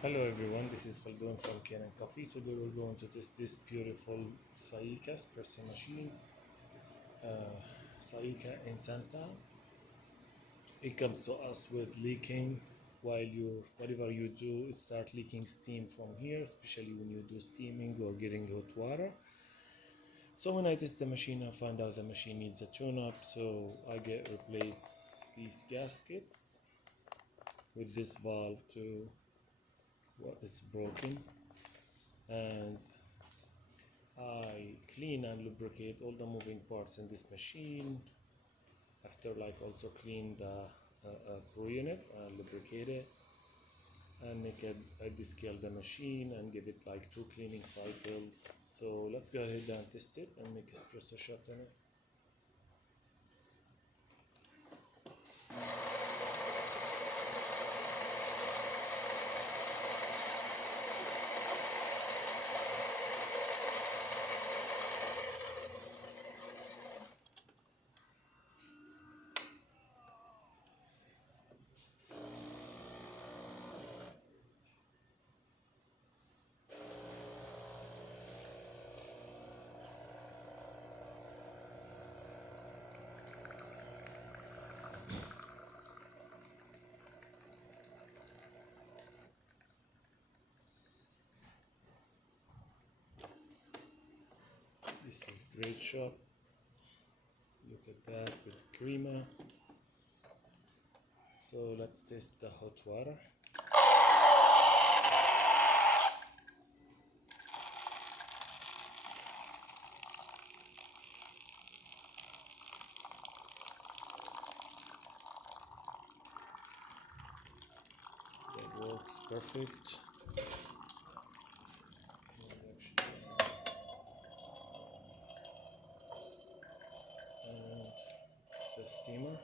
Hello everyone, this is Khaldun from Kanen Coffee. Today we're going to test this beautiful Saeco espresso machine, Saeco Incanto. It comes to us with leaking while whatever you do, it start leaking steam from here, especially when you do steaming or getting hot water. So when I test the machine, I find out the machine needs a tune-up, so I get replace these gaskets with this valve to what is broken, and I clean and lubricate all the moving parts in this machine. After also clean the pro unit and lubricate it and I descale the machine and give it like 2 cleaning cycles. So let's go ahead and test it and make espresso shot in it. This is great shot. Look at that with crema. So let's test the hot water. That works perfect. And the steamer.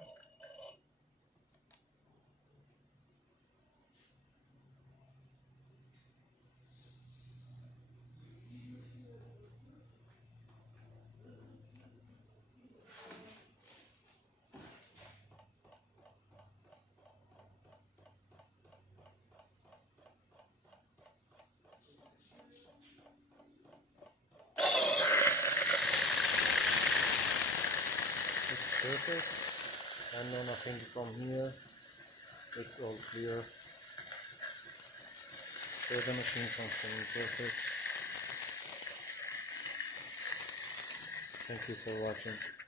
Perfect. And no nothing from here. It's all clear. So the machine functioning perfect. Thank you for watching.